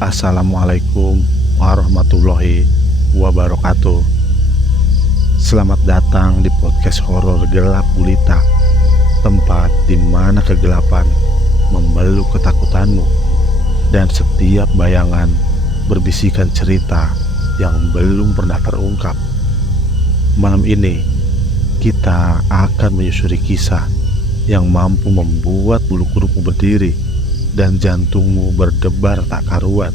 Assalamualaikum warahmatullahi wabarakatuh. Selamat datang di podcast horor Gelap Gulita, tempat di mana kegelapan memeluk ketakutanmu dan setiap bayangan berbisikan cerita yang belum pernah terungkap. Malam ini kita akan menyusuri kisah yang mampu membuat bulu kudukmu berdiri dan jantungmu berdebar tak karuan.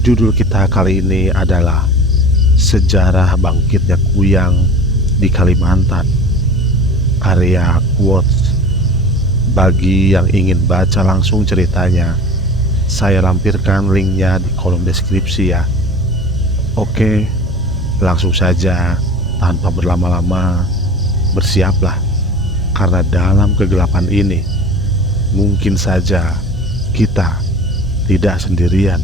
Judul kita kali ini adalah Sejarah Bangkitnya Kuyang di Kalimantan, karya Quotes. Bagi yang ingin baca langsung ceritanya, saya lampirkan linknya di kolom deskripsi ya. Oke, langsung saja tanpa berlama-lama, bersiaplah, karena dalam kegelapan ini mungkin saja kita tidak sendirian.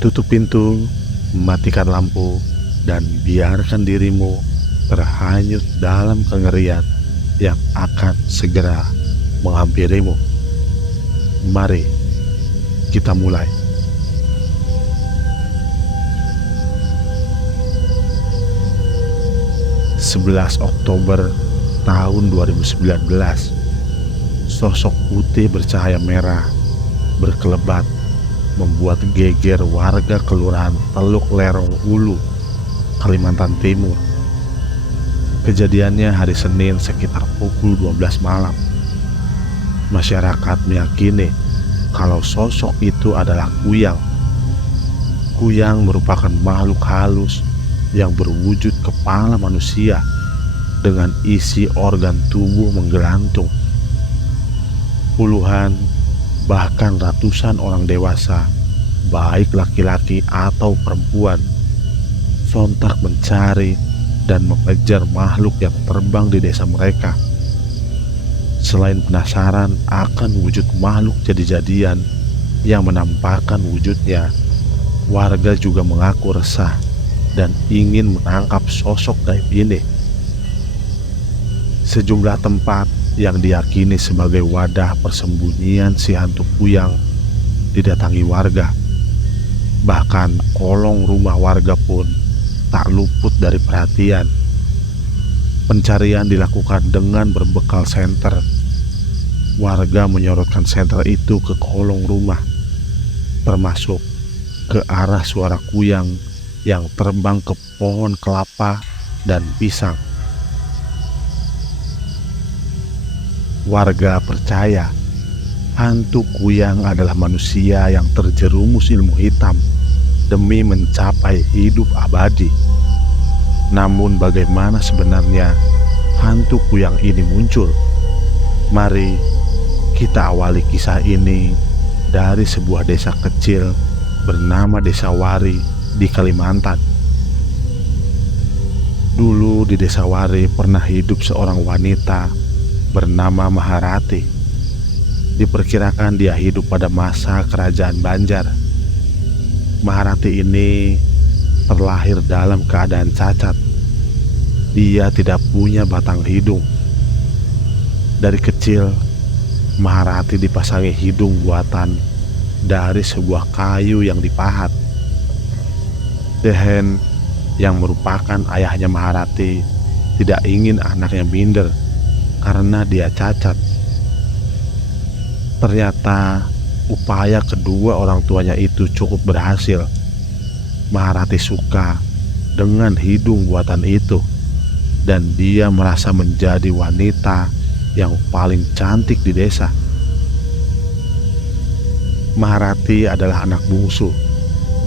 Tutup pintu, matikan lampu, dan biarkan dirimu terhanyut dalam kengerian yang akan segera menghampirimu. Mari kita mulai. 11 Oktober tahun 2019, sosok putih bercahaya merah berkelebat membuat geger warga kelurahan Teluk Lerong Ulu, Kalimantan Timur. Kejadiannya hari Senin sekitar pukul 12 malam. Masyarakat meyakini kalau sosok itu adalah Kuyang. Kuyang merupakan makhluk halus yang berwujud kepala manusia dengan isi organ tubuh menggelantung. Puluhan bahkan ratusan orang dewasa, baik laki-laki atau perempuan, sontak mencari dan mengejar makhluk yang terbang di desa mereka. Selain penasaran akan wujud makhluk jadi-jadian yang menampakkan wujudnya, warga juga mengaku resah dan ingin menangkap sosok gaib ini. Sejumlah tempat yang diyakini sebagai wadah persembunyian si hantu Kuyang didatangi warga. Bahkan kolong rumah warga pun tak luput dari perhatian. Pencarian dilakukan dengan berbekal senter. Warga menyorotkan senter itu ke kolong rumah, termasuk ke arah suara Kuyang yang terbang ke pohon kelapa dan pisang. Warga percaya hantu Kuyang adalah manusia yang terjerumus ilmu hitam demi mencapai hidup abadi. Namun bagaimana sebenarnya hantu Kuyang ini muncul? Mari kita awali kisah ini dari sebuah desa kecil bernama Desa Wari di Kalimantan. Dulu di Desa Wari pernah hidup seorang wanita bernama Maharati. Diperkirakan dia hidup pada masa kerajaan Banjar. Maharati ini terlahir dalam keadaan cacat. Dia tidak punya batang hidung. Dari kecil, Maharati dipasangi hidung buatan dari sebuah kayu yang dipahat. Dehen, yang merupakan ayahnya Maharati, tidak ingin anaknya minder karena dia cacat. Ternyata upaya kedua orang tuanya itu cukup berhasil. Maharati suka dengan hidung buatan itu, dan dia merasa menjadi wanita yang paling cantik di desa. Maharati adalah anak bungsu.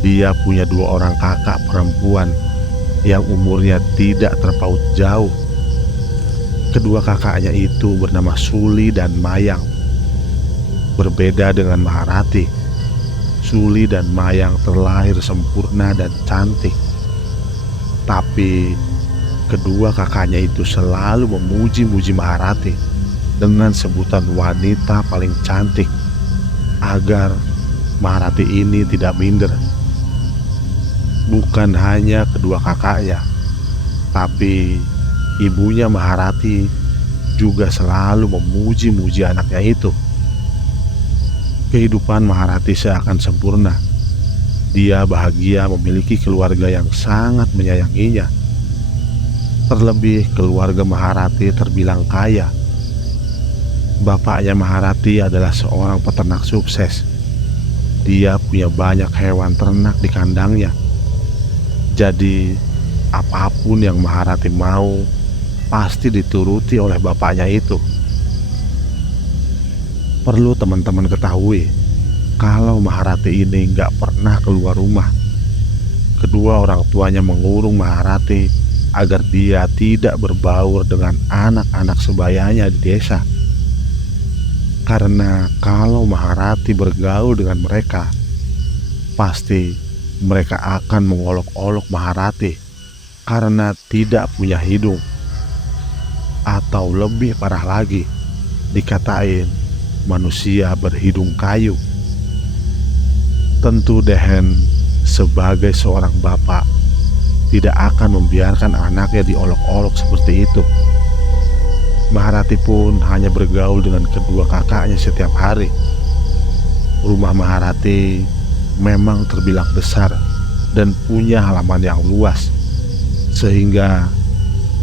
Dia punya 2 orang kakak perempuan yang umurnya tidak terpaut jauh. Kedua kakaknya itu bernama Suli dan Mayang. Berbeda dengan Maharati, Suli dan Mayang terlahir sempurna dan cantik. Tapi kedua kakaknya itu selalu memuji-muji Maharati dengan sebutan wanita paling cantik, agar Maharati ini tidak minder. Bukan hanya kedua kakaknya, tapi ibunya Maharati juga selalu memuji-muji anaknya itu. Kehidupan Maharati seakan sempurna. Dia bahagia memiliki keluarga yang sangat menyayanginya. Terlebih keluarga Maharati terbilang kaya. Bapaknya Maharati adalah seorang peternak sukses. Dia punya banyak hewan ternak di kandangnya. Jadi apapun yang Maharati mau pasti dituruti oleh bapaknya itu. Perlu teman-teman ketahui, kalau Maharati ini nggak pernah keluar rumah. Kedua orang tuanya mengurung Maharati agar dia tidak berbaur dengan anak-anak sebayanya di desa. Karena kalau Maharati bergaul dengan mereka, pasti mereka akan mengolok-olok Maharati karena tidak punya hidung. Atau lebih parah lagi, dikatain manusia berhidung kayu. Tentu Dehen sebagai seorang bapak tidak akan membiarkan anaknya diolok-olok seperti itu. Maharati pun hanya bergaul dengan kedua kakaknya setiap hari. Rumah Maharati memang terbilang besar dan punya halaman yang luas, sehingga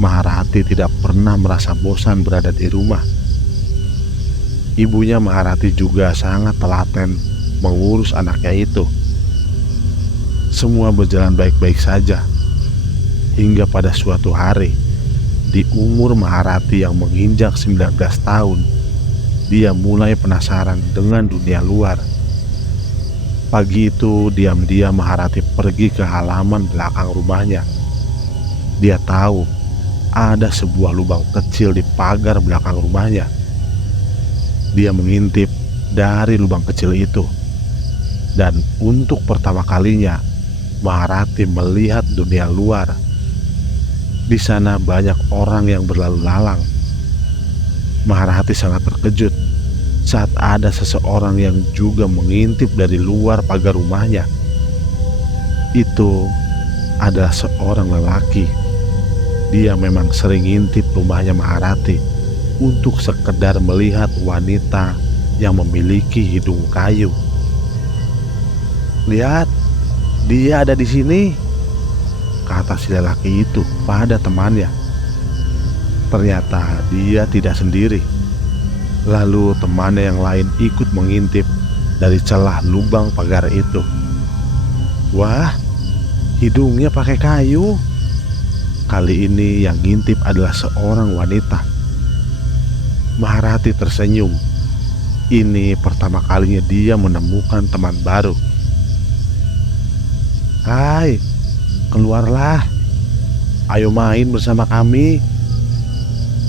Maharati tidak pernah merasa bosan berada di rumah. Ibunya Maharati juga sangat telaten mengurus anaknya itu. Semua berjalan baik-baik saja, hingga pada suatu hari, di umur Maharati yang menginjak 19 tahun, dia mulai penasaran dengan dunia luar. Pagi itu diam-diam Maharati pergi ke halaman belakang rumahnya. Dia tahu ada sebuah lubang kecil di pagar belakang rumahnya. Dia mengintip dari lubang kecil itu, dan untuk pertama kalinya Maharati melihat dunia luar. Di sana banyak orang yang berlalu lalang. Maharati sangat terkejut saat ada seseorang yang juga mengintip dari luar pagar rumahnya. Itu adalah seorang lelaki. Dia memang sering ngintip rumahnya Maharati untuk sekedar melihat wanita yang memiliki hidung kayu. "Lihat, dia ada di sini," kata si lelaki itu pada temannya. Ternyata dia tidak sendiri. Lalu temannya yang lain ikut mengintip dari celah lubang pagar itu. Wah, hidungnya pakai kayu. Kali ini yang ngintip adalah seorang wanita. Maharati tersenyum. Ini pertama kalinya dia menemukan teman baru. "Hai, keluarlah. Ayo main bersama kami,"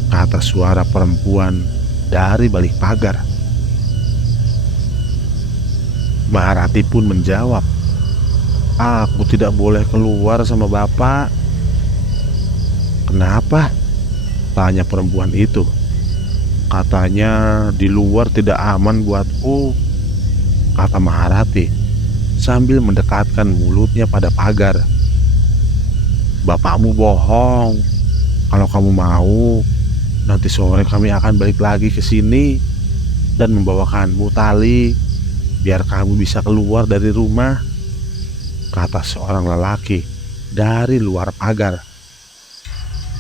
kata suara perempuan dari balik pagar. Maharati pun menjawab, "Aku tidak boleh keluar sama bapak." "Kenapa?" tanya perempuan itu. "Katanya di luar tidak aman buatku," kata Maharati sambil mendekatkan mulutnya pada pagar. "Bapakmu bohong. Kalau kamu mau, nanti sore kami akan balik lagi ke sini dan membawakanmu tali biar kamu bisa keluar dari rumah," kata seorang lelaki dari luar pagar.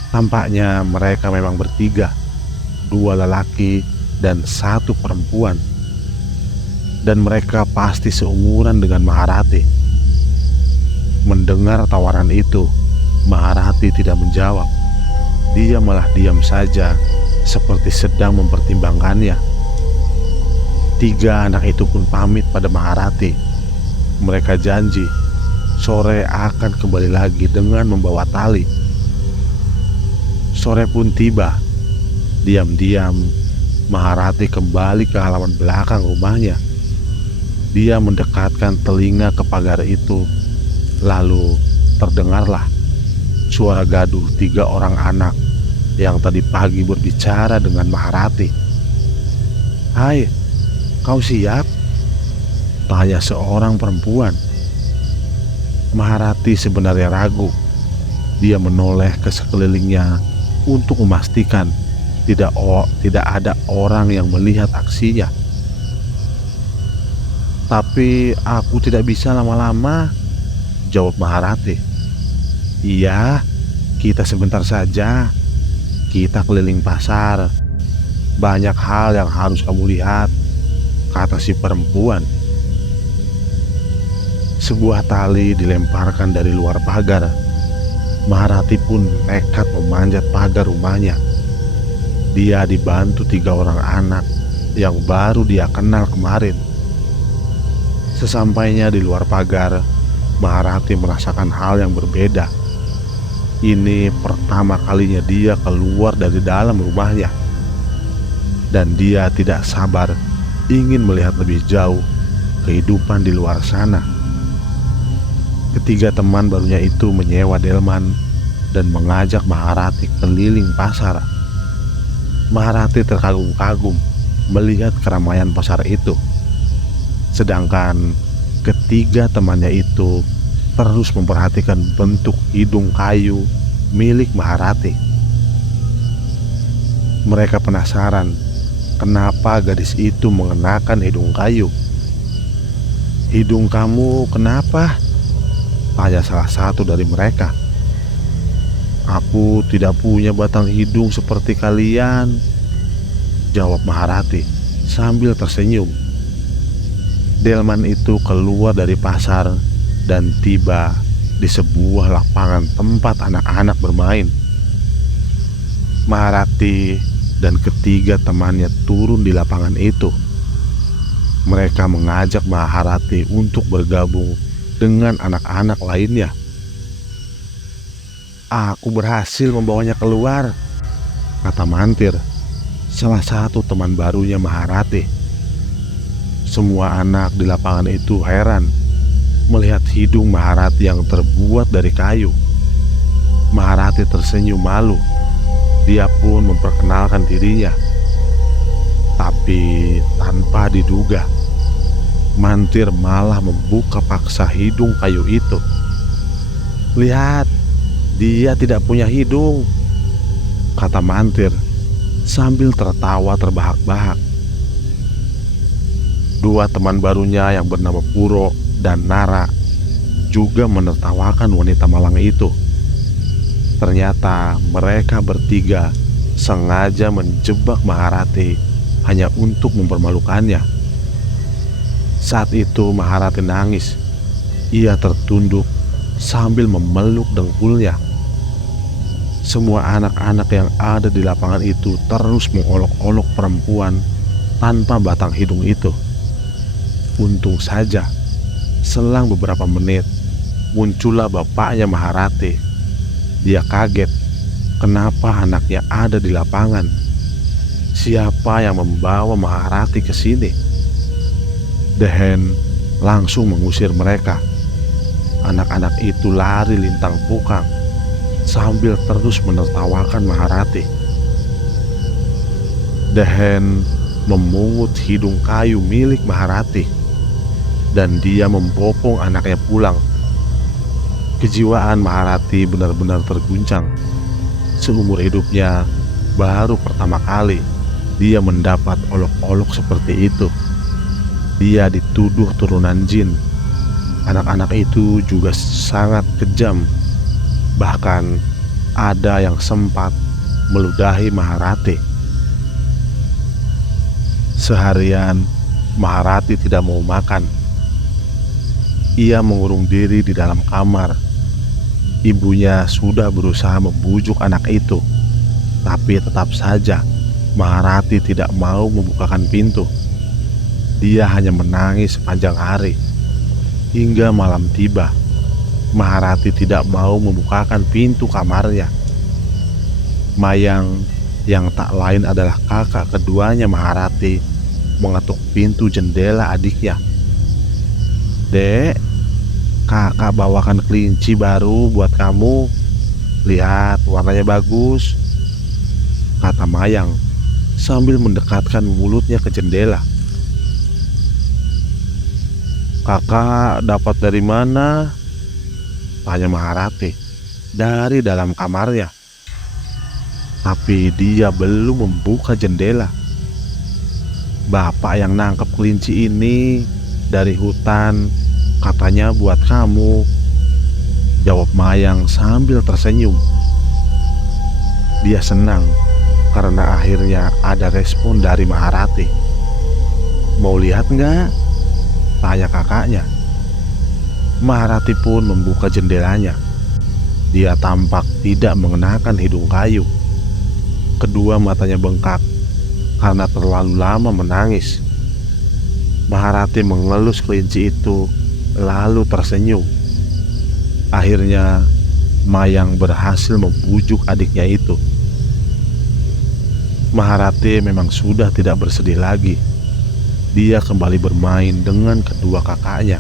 Tampaknya mereka memang bertiga, 2 lelaki dan 1 perempuan, dan mereka pasti seumuran dengan Maharati. Mendengar tawaran itu, Maharati tidak menjawab. Dia malah diam saja, seperti sedang mempertimbangkannya. 3 anak itu pun pamit pada Maharati. Mereka janji sore akan kembali lagi dengan membawa tali. Sore pun tiba. Diam-diam Maharati kembali ke halaman belakang rumahnya. Dia mendekatkan telinga ke pagar itu. Lalu terdengarlah suara gaduh 3 orang anak yang tadi pagi berbicara dengan Maharati. "Hai, kau siap?" tanya seorang perempuan. Maharati sebenarnya ragu. Dia menoleh ke sekelilingnya untuk memastikan tidak ada orang yang melihat aksinya. Tapi aku tidak bisa lama-lama, jawab Maharati. Iya, kita sebentar saja. Kita keliling pasar. Banyak hal yang harus kamu lihat, kata si perempuan. Sebuah tali dilemparkan dari luar pagar. Maharati pun nekat memanjat pagar rumahnya. Dia dibantu 3 orang anak yang baru dia kenal kemarin. Sesampainya di luar pagar, Maharati merasakan hal yang berbeda. Ini pertama kalinya dia keluar dari dalam rumahnya. Dan dia tidak sabar ingin melihat lebih jauh kehidupan di luar sana. Ketiga teman barunya itu menyewa delman dan mengajak Maharati keliling pasar. Maharati terkagum-kagum melihat keramaian pasar itu. Sedangkan ketiga temannya itu terus memperhatikan bentuk hidung kayu milik Maharati. Mereka penasaran kenapa gadis itu mengenakan hidung kayu. Hidung kamu kenapa? Tanya salah satu dari mereka. Aku tidak punya batang hidung seperti kalian, jawab Maharati sambil tersenyum. Delman itu keluar dari pasar dan tiba di sebuah lapangan tempat anak-anak bermain. Maharati dan ketiga temannya turun di lapangan itu. Mereka mengajak Maharati untuk bergabung dengan anak-anak lainnya. Aku berhasil membawanya keluar, kata Mantir, salah satu teman barunya Maharati. Semua anak di lapangan itu heran melihat hidung Maharati yang terbuat dari kayu. Maharati tersenyum malu. Dia pun memperkenalkan dirinya. Tapi tanpa diduga, Mantir malah membuka paksa hidung kayu itu. Lihat, dia tidak punya hidung, kata Mantir sambil tertawa terbahak-bahak. Dua teman barunya yang bernama Puro dan Nara juga menertawakan wanita malang itu. Ternyata mereka bertiga sengaja menjebak Maharati hanya untuk mempermalukannya. Saat itu Maharati nangis. Ia tertunduk sambil memeluk dengkulnya. Semua anak-anak yang ada di lapangan itu terus mengolok-olok perempuan tanpa batang hidung itu. Untung saja, selang beberapa menit muncullah bapaknya Maharati. Dia kaget kenapa anaknya ada di lapangan. Siapa yang membawa Maharati ke sini? Dehen langsung mengusir mereka. Anak-anak itu lari lintang pukang sambil terus menertawakan Maharati. Dehen memungut hidung kayu milik Maharati dan dia membopong anaknya pulang. Kejiwaan Maharati benar-benar terguncang. Seumur hidupnya baru pertama kali dia mendapat olok-olok seperti itu. Dia dituduh turunan jin. Anak-anak itu juga sangat kejam. Bahkan ada yang sempat meludahi Maharati. Seharian Maharati tidak mau makan. Ia mengurung diri di dalam kamar. Ibunya sudah berusaha membujuk anak itu, tapi tetap saja Maharati tidak mau membukakan pintu. Dia hanya menangis sepanjang hari. Hingga malam tiba, Maharati tidak mau membukakan pintu kamarnya. Mayang yang tak lain adalah kakak keduanya Maharati mengetuk pintu jendela adiknya. Dek, kakak bawakan kelinci baru buat kamu. Lihat, warnanya bagus, kata Mayang sambil mendekatkan mulutnya ke jendela. Kakak dapat dari mana? Tanya Maharati dari dalam kamarnya. Tapi dia belum membuka jendela. Bapak yang nangkep kelinci ini, "Dari hutan, katanya buat kamu," jawab Mayang sambil tersenyum. Dia senang karena akhirnya ada respon dari Maharati. "Mau lihat nggak?" tanya kakaknya. Maharati pun membuka jendelanya. Dia tampak tidak mengenakan hidung kayu. Kedua matanya bengkak karena terlalu lama menangis. Maharati mengelus kelinci itu lalu tersenyum. Akhirnya Mayang berhasil membujuk adiknya itu. Maharati memang sudah tidak bersedih lagi. Dia kembali bermain dengan kedua kakaknya.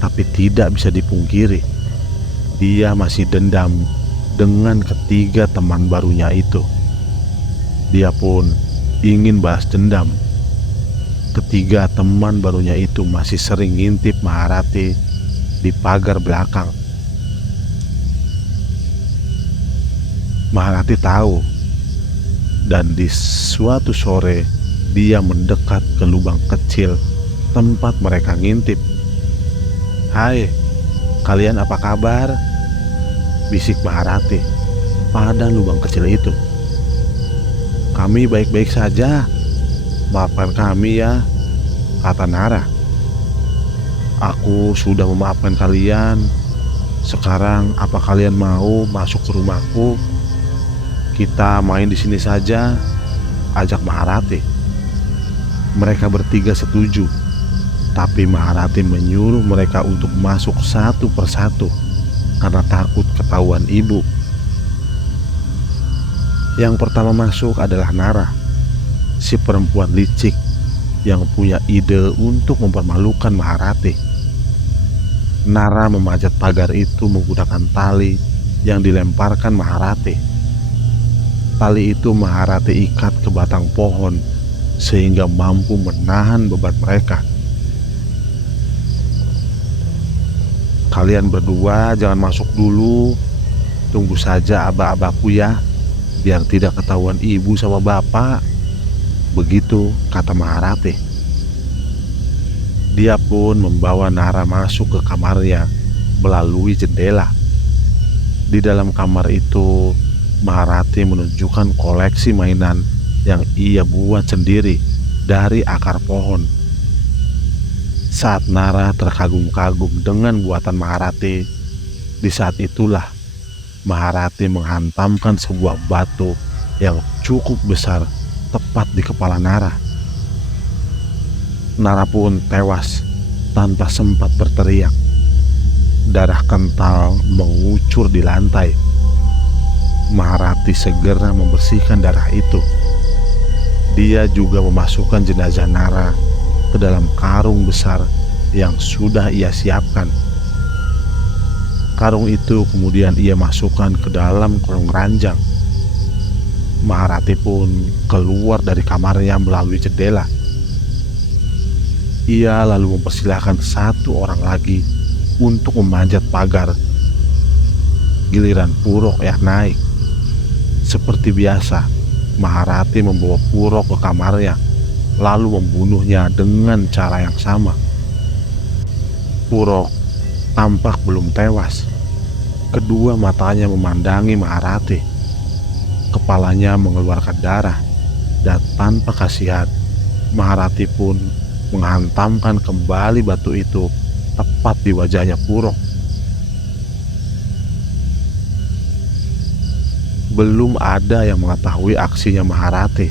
Tapi tidak bisa dipungkiri, dia masih dendam dengan ketiga teman barunya itu. Dia pun ingin balas dendam. Ketiga teman barunya itu masih sering ngintip Maharati di pagar belakang. Maharati tahu, dan di suatu sore dia mendekat ke lubang kecil tempat mereka ngintip. "Hai, kalian apa kabar?" bisik Maharati pada lubang kecil itu. "Kami baik-baik saja, maafkan kami ya," kata Nara. "Aku sudah memaafkan kalian. Sekarang apa kalian mau masuk ke rumahku? Kita main di sini saja," ajak Maharati. Mereka bertiga setuju, tapi Maharati menyuruh mereka untuk masuk satu persatu karena takut ketahuan ibu. Yang pertama masuk adalah Nara, si perempuan licik yang punya ide untuk mempermalukan Maharati. Nara memanjat pagar itu menggunakan tali yang dilemparkan Maharati. Tali itu Maharati ikat ke batang pohon sehingga mampu menahan beban mereka. "Kalian berdua jangan masuk dulu. Tunggu saja aba-abaku ya, biar tidak ketahuan ibu sama bapak," begitu kata Maharati. Dia pun membawa Nara masuk ke kamarnya melalui jendela. Di dalam kamar itu, Maharati menunjukkan koleksi mainan yang ia buat sendiri dari akar pohon. Saat Nara terkagum-kagum dengan buatan Maharati, di saat itulah Maharati menghantamkan sebuah batu yang cukup besar tepat di kepala Nara. Nara pun tewas tanpa sempat berteriak. Darah kental mengucur di lantai. Maharati segera membersihkan darah itu. Dia juga memasukkan jenazah Nara ke dalam karung besar yang sudah ia siapkan. Karung itu kemudian ia masukkan ke dalam kolong ranjang. Maharati pun keluar dari kamarnya melalui jendela. Ia lalu mempersilahkan satu orang lagi untuk memanjat pagar. Giliran Purok yang naik. Seperti biasa, Maharati membawa Purok ke kamarnya, lalu membunuhnya dengan cara yang sama. Purok tampak belum tewas. Kedua matanya memandangi Maharati. Kepalanya mengeluarkan darah, dan tanpa kasihan, Maharati pun menghantamkan kembali batu itu tepat di wajahnya Purok. Belum ada yang mengetahui aksinya Maharati.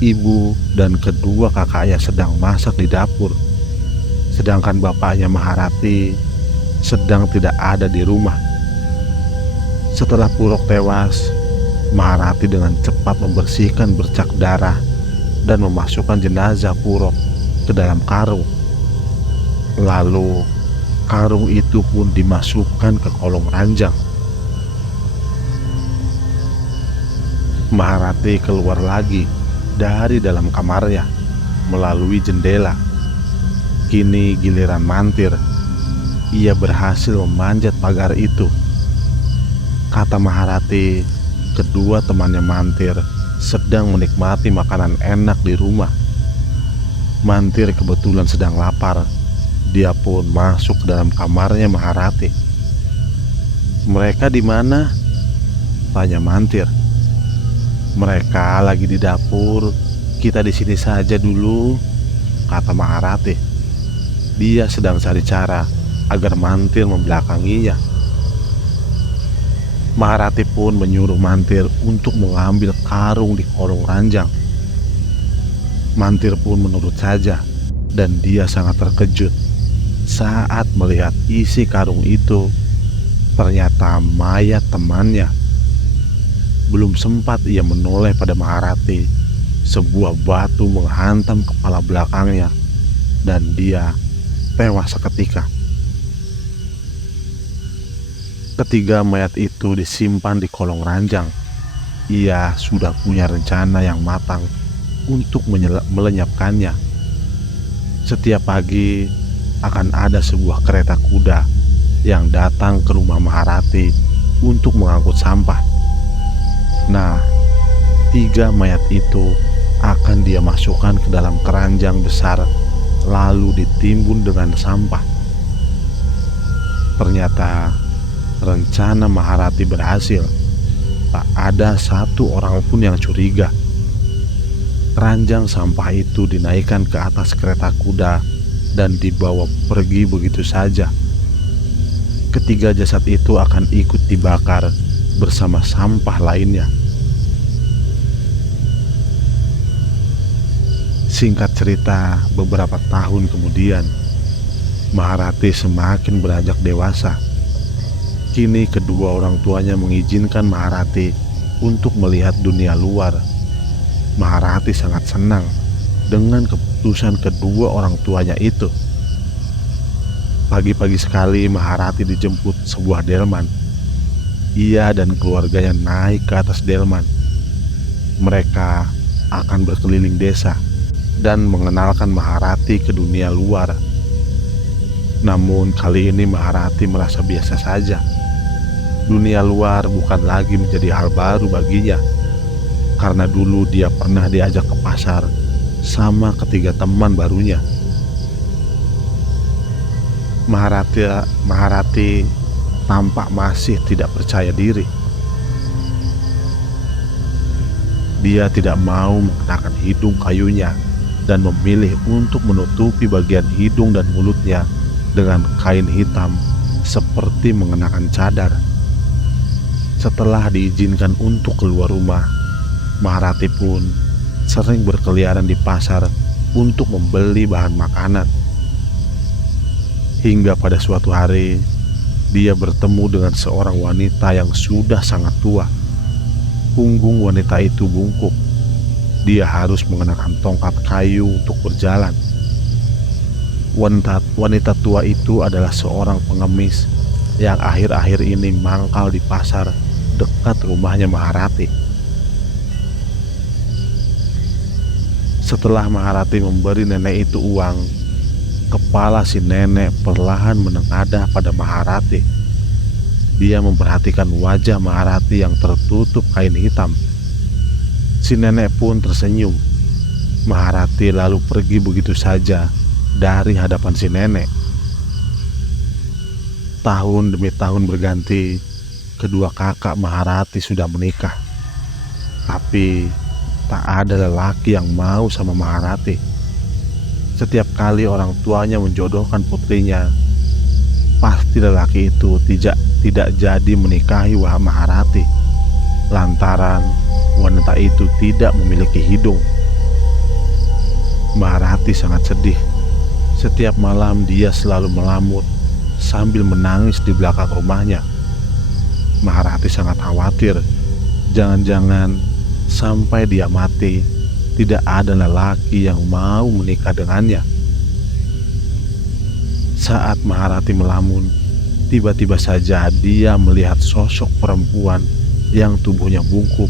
Ibu dan kedua kakaknya sedang masak di dapur, sedangkan bapaknya Maharati sedang tidak ada di rumah. Setelah Purok tewas, Maharati dengan cepat membersihkan bercak darah dan memasukkan jenazah Purok ke dalam karung. Lalu karung itu pun dimasukkan ke kolong ranjang. Maharati keluar lagi dari dalam kamarnya melalui jendela. Kini giliran Mantir. Ia berhasil memanjat pagar itu. Kata Maharati, kedua temannya Mantir sedang menikmati makanan enak di rumah. Mantir kebetulan sedang lapar. Dia pun masuk ke dalam kamarnya Maharati. "Mereka di mana?" tanya Mantir. "Mereka lagi di dapur. Kita di sini saja dulu," kata Maharati. Dia sedang cari cara agar Mantir membelakanginya. Maharati pun menyuruh Mantir untuk mengambil karung di kolong ranjang. Mantir pun menurut saja, dan dia sangat terkejut saat melihat isi karung itu ternyata mayat temannya. Belum sempat ia menoleh pada Maharati, sebuah batu menghantam kepala belakangnya dan dia tewas seketika. Ketiga mayat itu disimpan di kolong ranjang. Ia sudah punya rencana yang matang untuk melenyapkannya. Setiap pagi akan ada sebuah kereta kuda yang datang ke rumah Maharati untuk mengangkut sampah. Nah, 3 mayat itu akan dia masukkan ke dalam keranjang besar lalu ditimbun dengan sampah. Ternyata rencana Maharati berhasil. Tak ada satu orang pun yang curiga. Keranjang sampah itu dinaikkan ke atas kereta kuda dan dibawa pergi begitu saja. Ketiga jasad itu akan ikut dibakar bersama sampah lainnya. Singkat cerita, beberapa tahun kemudian, Maharati semakin beranjak dewasa. Kini kedua orang tuanya mengizinkan Maharati untuk melihat dunia luar. Maharati sangat senang dengan keputusan kedua orang tuanya itu. Pagi-pagi sekali Maharati dijemput sebuah delman. Ia dan keluarganya naik ke atas delman. Mereka akan berkeliling desa dan mengenalkan Maharati ke dunia luar. Namun kali ini Maharati merasa biasa saja. Dunia luar bukan lagi menjadi hal baru baginya, karena dulu dia pernah diajak ke pasar sama ketiga teman barunya. Maharati tampak masih tidak percaya diri. Dia tidak mau mengenakan hidung kayunya dan memilih untuk menutupi bagian hidung dan mulutnya dengan kain hitam seperti mengenakan cadar. Setelah diizinkan untuk keluar rumah, Maharati pun sering berkeliaran di pasar untuk membeli bahan makanan. Hingga pada suatu hari, dia bertemu dengan seorang wanita yang sudah sangat tua. Punggung wanita itu bungkuk. Dia harus mengenakan tongkat kayu untuk berjalan. Wanita tua itu adalah seorang pengemis yang akhir-akhir ini mangkal di pasar dekat rumahnya Maharati. Setelah Maharati memberi nenek itu uang, kepala si nenek perlahan menengadah pada Maharati. Dia memperhatikan wajah Maharati yang tertutup kain hitam. Si nenek pun tersenyum. Maharati lalu pergi begitu saja dari hadapan si nenek. Tahun demi tahun berganti, kedua kakak Maharati sudah menikah. Tapi tak ada lelaki yang mau sama Maharati. Setiap kali orang tuanya menjodohkan putrinya, pasti lelaki itu tidak jadi menikahi Maharati, lantaran wanita itu tidak memiliki hidung. Maharati sangat sedih. Setiap malam dia selalu melamut sambil menangis di belakang rumahnya. Maharati sangat khawatir, jangan-jangan sampai dia mati tidak ada lelaki yang mau menikah dengannya. Saat Maharati melamun, tiba-tiba saja dia melihat sosok perempuan yang tubuhnya bungkuk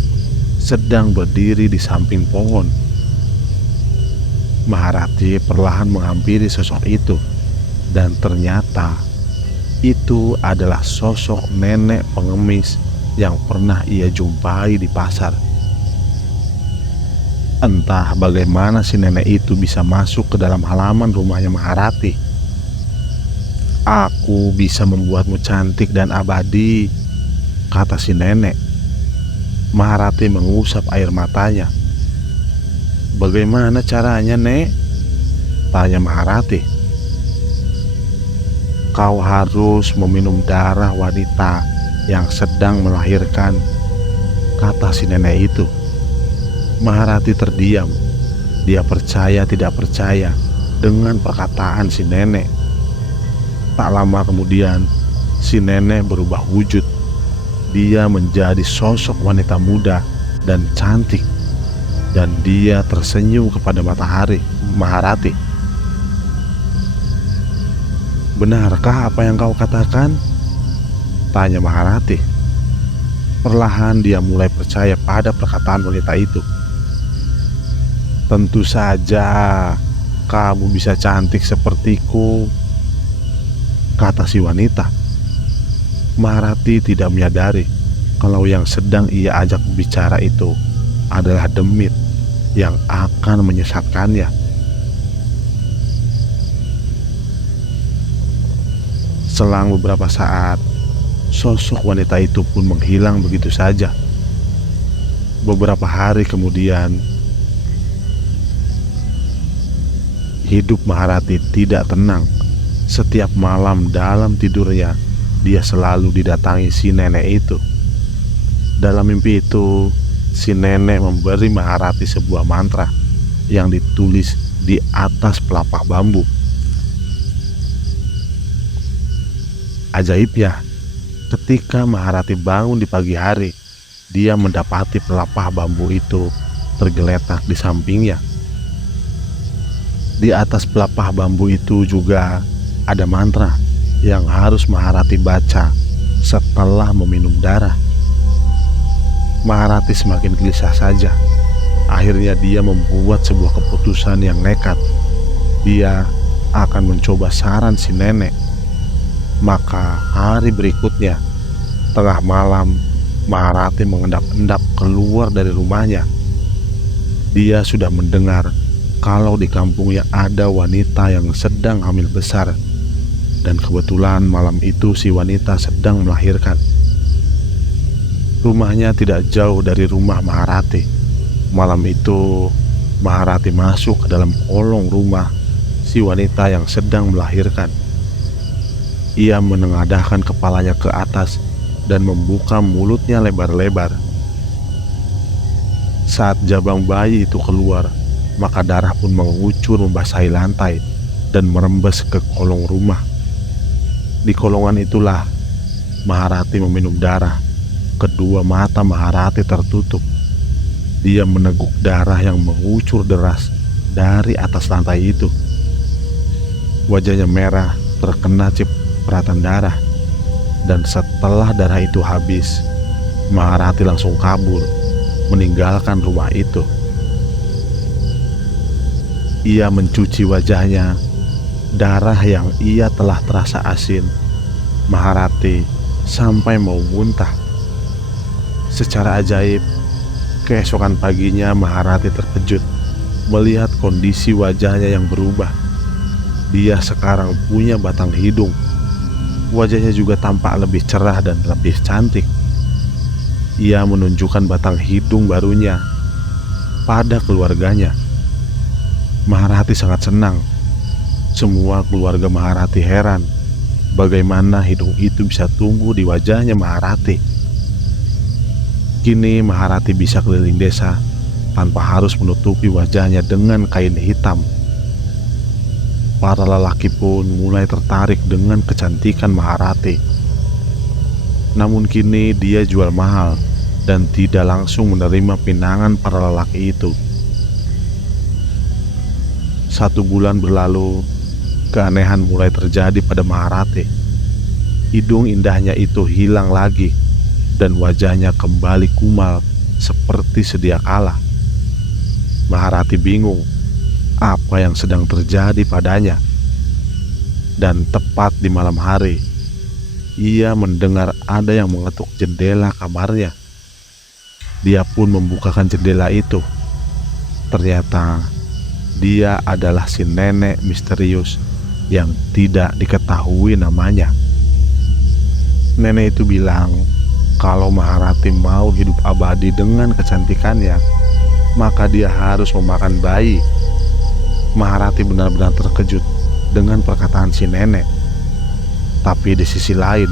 sedang berdiri di samping pohon. Maharati perlahan menghampiri sosok itu, dan ternyata itu adalah sosok nenek pengemis yang pernah ia jumpai di pasar. Entah bagaimana si nenek itu bisa masuk ke dalam halaman rumahnya Maharati. "Aku bisa membuatmu cantik dan abadi," kata si nenek. Maharati mengusap air matanya. "Bagaimana caranya, Nek?" tanya Maharati. "Kau harus meminum darah wanita yang sedang melahirkan," kata si nenek itu. Maharati terdiam. Dia percaya tidak percaya dengan perkataan si nenek. Tak lama kemudian, si nenek berubah wujud. Dia menjadi sosok wanita muda dan cantik, dan dia tersenyum kepada matahari Maharati. "Benarkah apa yang kau katakan?" tanya Maharati. Perlahan dia mulai percaya pada perkataan wanita itu. "Tentu saja kamu bisa cantik sepertiku," kata si wanita. Maharati tidak menyadari kalau yang sedang ia ajak bicara itu adalah demit yang akan menyesatkannya. Selang beberapa saat, sosok wanita itu pun menghilang begitu saja. Beberapa hari kemudian, hidup Maharati tidak tenang. Setiap malam dalam tidurnya, dia selalu didatangi si nenek itu. Dalam mimpi itu, si nenek memberi Maharati sebuah mantra yang ditulis di atas pelepah bambu. Ajaibnya, ketika Maharati bangun di pagi hari, dia mendapati pelepah bambu itu tergeletak di sampingnya. Di atas pelepah bambu itu juga ada mantra yang harus Maharati baca setelah meminum darah. Maharati semakin gelisah saja. Akhirnya dia membuat sebuah keputusan yang nekat. Dia akan mencoba saran si nenek. Maka hari berikutnya, tengah malam, Maharati mengendap-endap keluar dari rumahnya. Dia sudah mendengar kalau di kampungnya ada wanita yang sedang hamil besar, dan kebetulan malam itu si wanita sedang melahirkan. Rumahnya tidak jauh dari rumah Maharati. Malam itu, Maharati masuk ke dalam kolong rumah si wanita yang sedang melahirkan. Ia menengadahkan kepalanya ke atas dan membuka mulutnya lebar-lebar. Saat jabang bayi itu keluar, maka darah pun mengucur membasahi lantai dan merembes ke kolong rumah. Di kolongan itulah Maharati meminum darah. Kedua mata Maharati tertutup. Dia meneguk darah yang mengucur deras dari atas lantai itu. Wajahnya merah terkena cipratan darah. Dan setelah darah itu habis, Maharati langsung kabur, meninggalkan rumah itu. Ia mencuci wajahnya. Darah yang ia telah terasa asin Maharati sampai mau muntah. Secara ajaib, keesokan paginya Maharati terkejut melihat kondisi wajahnya yang berubah. Dia sekarang punya batang hidung. Wajahnya juga tampak lebih cerah dan lebih cantik. Ia menunjukkan batang hidung barunya pada keluarganya. Maharati sangat senang. Semua keluarga Maharati heran bagaimana hidung itu bisa tumbuh di wajahnya Maharati. Kini Maharati bisa keliling desa tanpa harus menutupi wajahnya dengan kain hitam. Para lelaki pun mulai tertarik dengan kecantikan Maharati. Namun kini dia jual mahal dan tidak langsung menerima pinangan para lelaki itu. 1 bulan berlalu, keanehan mulai terjadi pada Maharati. Hidung indahnya itu hilang lagi dan wajahnya kembali kumal seperti sedia kala. Maharati bingung apa yang sedang terjadi padanya. Dan tepat di malam hari, ia mendengar ada yang mengetuk jendela kamarnya. Dia pun membukakan jendela itu. Ternyata dia adalah si nenek misterius yang tidak diketahui namanya. Nenek itu bilang kalau Maharati mau hidup abadi dengan kecantikannya, maka dia harus memakan bayi. Maharati benar-benar terkejut dengan perkataan si nenek. Tapi di sisi lain,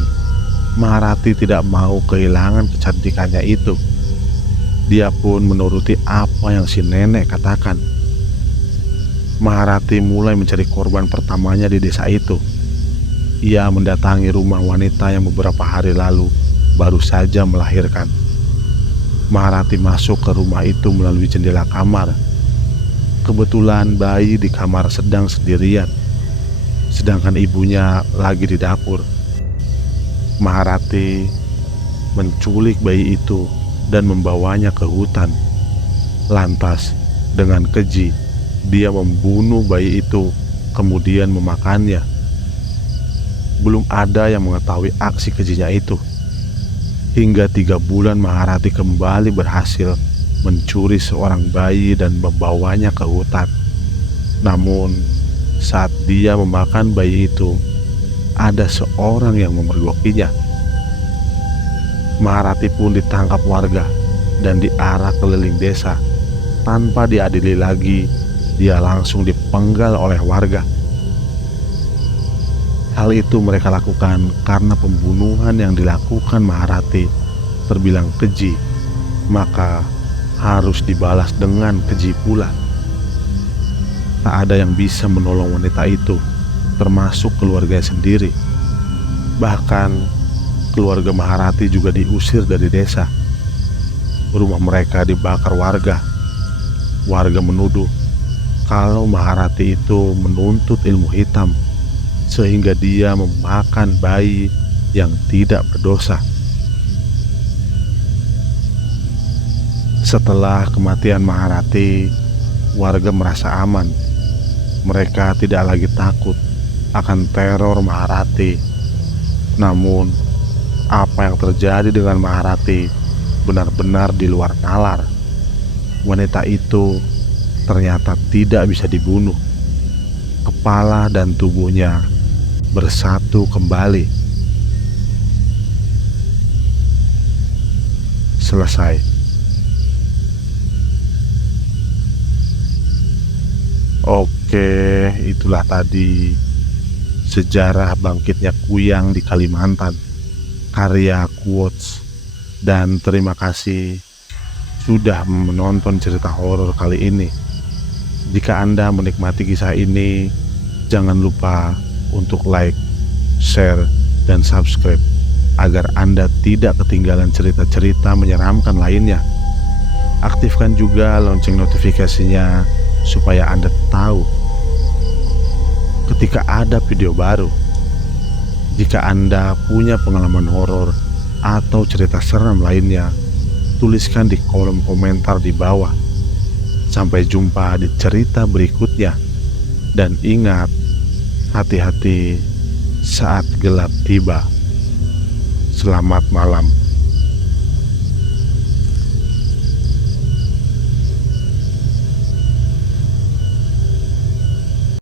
Maharati tidak mau kehilangan kecantikannya itu. Dia pun menuruti apa yang si nenek katakan. Maharati mulai mencari korban pertamanya di desa itu. Ia mendatangi rumah wanita yang beberapa hari lalu baru saja melahirkan. Maharati masuk ke rumah itu melalui jendela kamar. Kebetulan bayi di kamar sedang sendirian, sedangkan ibunya lagi di dapur. Maharati menculik bayi itu dan membawanya ke hutan. Lantas dengan keji dia membunuh bayi itu, kemudian memakannya. Belum ada yang mengetahui aksi kejinya itu. Hingga 3 bulan Maharati kembali berhasil mencuri seorang bayi dan membawanya ke hutan. Namun saat dia memakan bayi itu, ada seorang yang memergokinya. Maharati pun ditangkap warga dan diarak keliling desa. Tanpa diadili lagi, dia langsung dipenggal oleh warga. Hal itu mereka lakukan karena pembunuhan yang dilakukan Maharati terbilang keji, maka harus dibalas dengan keji pula. Tak ada yang bisa menolong wanita itu, termasuk keluarganya sendiri. Bahkan keluarga Maharati juga diusir dari desa. Rumah mereka dibakar warga. Warga menuduh kalau Maharati itu menuntut ilmu hitam, sehingga dia memakan bayi yang tidak berdosa. Setelah kematian Maharati, warga merasa aman. Mereka tidak lagi takut akan teror Maharati. Namun, apa yang terjadi dengan Maharati benar-benar di luar nalar. Wanita itu ternyata tidak bisa dibunuh. Kepala dan tubuhnya bersatu kembali. Selesai. Oke, itulah tadi sejarah bangkitnya Kuyang di Kalimantan, karya Quotes. Dan terima kasih sudah menonton cerita horor kali ini. Jika Anda menikmati kisah ini, jangan lupa untuk like, share, dan subscribe agar Anda tidak ketinggalan cerita-cerita menyeramkan lainnya. Aktifkan juga lonceng notifikasinya supaya Anda tahu ketika ada video baru. Jika Anda punya pengalaman horor atau cerita seram lainnya, tuliskan di kolom komentar di bawah. Sampai jumpa di cerita berikutnya. Dan ingat, hati-hati saat gelap tiba. Selamat malam.